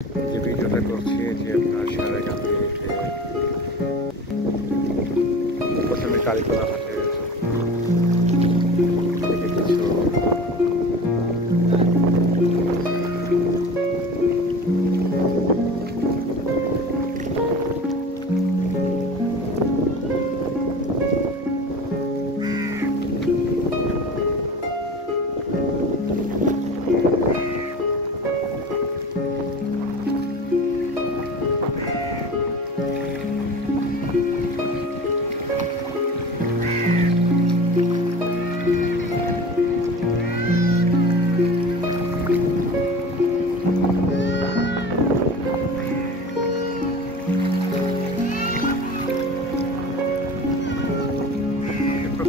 যে ভিডিওটা করছি যে আপনার সারাগান্ধী প্রথমে কালীতলা হাটের থেকে কিছু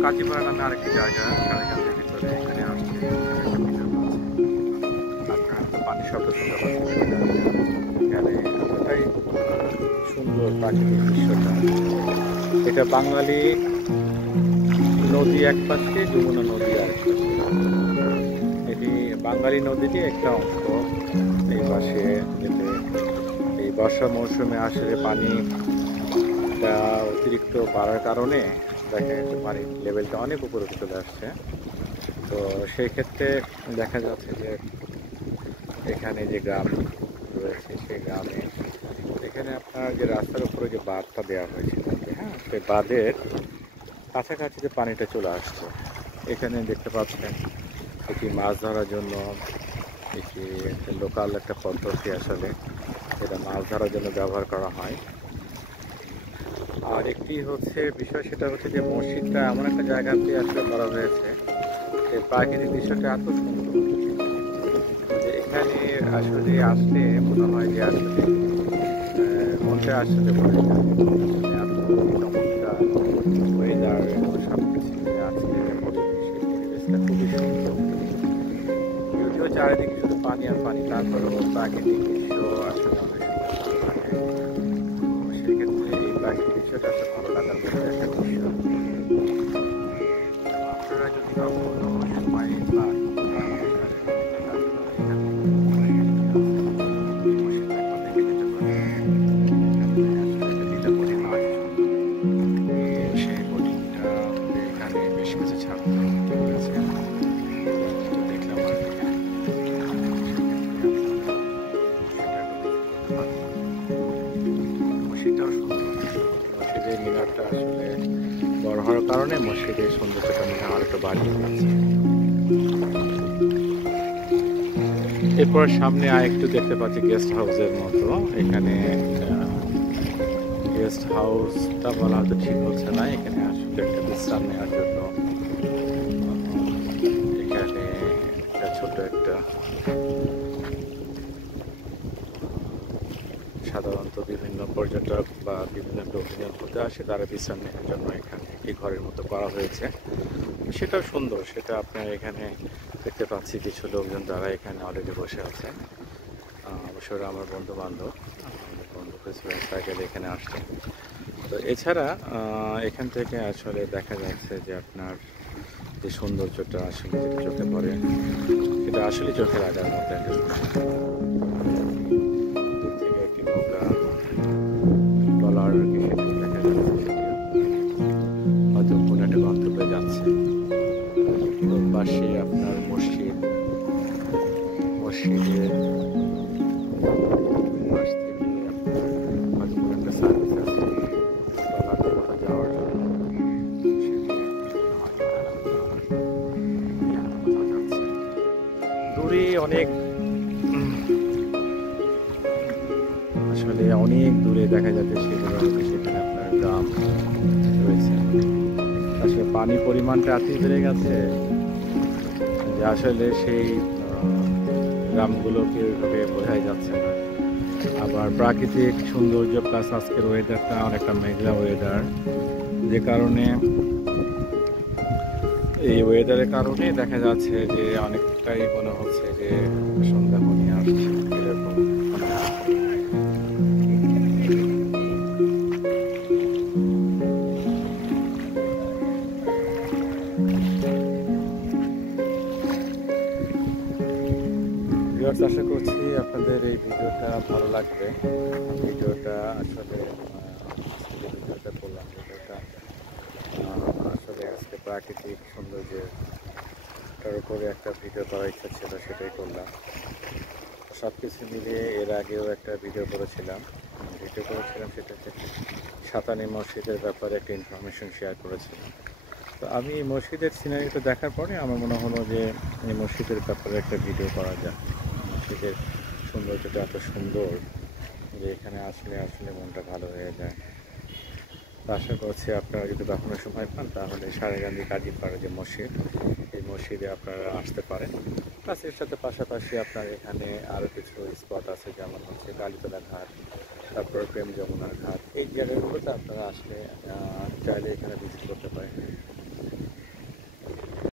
কাজীপাড়া নামে আরেকটি জায়গা সারাগান্ধীর ভিতরে এখানে আসছে আপনার পানি শব্দ শুনতে পাচ্ছেন এখানে এতটাই সুন্দর প্রাকৃতিক দৃশ্যটা। এটা বাঙালি নদী এক পাশে, যমুনা নদী আরেক পাশে। এটি বাঙালি নদীরই একটা অংশ। এই পাশে যেতে এই বর্ষা মৌসুমে আসলে পানিটা অতিরিক্ত বাড়ার কারণে দেখা যাচ্ছে পানির লেভেলটা অনেক উপরে চলে আসছে। তো সেই ক্ষেত্রে দেখা যাচ্ছে যে এখানে যে গ্রাম রয়েছে সেই গ্রামে এখানে আপনার যে রাস্তার উপরে যে বাঁধটা দেওয়া হয়েছিল, হ্যাঁ, সেই বাঁধের কাছাকাছি যে পানিটা চলে আসছে। এখানে দেখতে পাচ্ছেন এটি মাছ ধরার জন্য এটি একটা লোকাল একটা পদ্ধতি, আসলে এটা মাছ ধরার জন্য ব্যবহার করা হয়। আর একটি হচ্ছে বিষয়, সেটা হচ্ছে যে মসজিদটা এমন একটা জায়গাতে আসলে করা হয়েছে, এই প্রাকৃতিক দৃশ্যটা এত সুন্দর যে এখানে আসলে আসলে মনে হয় যে আসলে মনটা আসলে ভরে যায়। এত চমৎকার ওয়েদার এবং সব কিছু আছে, পরিবেশটা খুবই সুন্দর। যদিও চারিদিকে শুধু পানি আর পানি, তারপরেও প্রাকৃতিক দৃশ্য আসলে অনেক সুন্দর লাগে। সেক্ষেত্রে এই প্রাকৃতিক দৃশ্যটা আসলে ভালো লাগার মতো একটা দৃশ্য। আপনারা যদি কখনো সময় পান সেই বোটিংটা এখানে বেশ কিছু ছাত্র আছে, দেখলাম আর কি। মসজিদটাও সুন্দর। মসজিদের মিনারটা আসলে বড় হওয়ার কারণে মসজিদের সৌন্দর্যটা মনে হয় আরেকটু বাড়িয়ে দিচ্ছে। এরপর সামনে আরেকটু দেখতে পাচ্ছি গেস্ট হাউসের মতো। এখানে গেস্ট হাউসটা বলা হয়তো ঠিক হচ্ছে না, এখানে আসলে একটা বিশ্রাম নেওয়ার জন্য এখানে একটা ছোট একটা সাধারণত বিভিন্ন পর্যটক বা বিভিন্ন অভিযান করতে আসে, তারা বিশ্রাম নেওয়ার জন্য এখানে এই ঘরের মতো করা হয়েছে। সেটাও সুন্দর, সেটা আপনার এখানে দেখতে পাচ্ছি কিছু লোকজন তারা এখানে অলরেডি বসে আছে। অবশ্যই আমার বন্ধু বান্ধব, বন্ধু সাইকেল এখানে আসছে। তো এছাড়া এখান থেকে আসলে দেখা যাচ্ছে যে আপনার যে সৌন্দর্যটা আসলে যেটা চোখে পড়ে সেটা আসলে চোখে লাগার মতো একটা সুন্দর। দূর থেকে একটি নৌকা ট্রলার দেখা যাচ্ছে, সেটি হয়তো কোনো একটা গন্তব্যে যাচ্ছে। পাশে আপনার মসজিদের পাশ থেকে আপনার হয়তো কোনো একটা সার্ভিস আছে ট্রলারের কোথাও যাওয়ার জন্য, কোথাও যাচ্ছে। দূরে অনেক আসলে অনেক দূরে দেখা যাচ্ছে সেখানে আপনার গ্রাম রয়েছে। আসলে পানির পরিমাণটা এতই বেড়ে গেছে যে আসলে সেই গ্রামগুলোকে ওইভাবে বোঝাই যাচ্ছে না। আবার প্রাকৃতিক সৌন্দর্য প্লাস আজকের ওয়েদারটা অনেকটা মেঘলা ওয়েদার, যে কারণে এই ওয়েদারের কারণে দেখা যাচ্ছে যে অনেকটাই মনে হচ্ছে যে সন্ধ্যা ঘনিয়ে আসছে এরকম। আশা করছি আপনাদের এই ভিডিওটা ভালো লাগবে। ভিডিওটা আসলে আজকে যে ভিডিওটা করলাম, ভিডিওটা আসলে আজকে প্রাকৃতিক সৌন্দর্যের উপরে একটা ভিডিও করার ইচ্ছা ছিল, সেটাই করলাম। সব কিছু মিলিয়ে এর আগেও একটা ভিডিও করেছিলাম, সেটা হচ্ছে সাতানি মসজিদের ব্যাপারে একটা ইনফরমেশন শেয়ার করেছিলাম। তো আমি এই মসজিদের সিনারিটা দেখার পরে আমার মনে হলো যে এই মসজিদের ব্যাপারে একটা ভিডিও করা যায়। মসজিদের সৌন্দর্যটা এত সুন্দর যে এখানে আসলে আসলে মনটা ভালো হয়ে যায়। তো আশা করছি আপনারা যদি কখনো সময় পান তাহলে সারেগান্ধী কাজীপাড়া যে মসজিদ, এই মসজিদে আপনারা আসতে পারেন। প্লাস এর সাথে পাশাপাশি আপনার এখানে আরও কিছু স্পট আছে, যেমন হচ্ছে কালীতলা ঘাট, তারপর প্রেম যমুনার ঘাট। এই জায়গাগুলোতে আপনারা আসলে চাইলে এখানে ভিজিট করতে পারেন।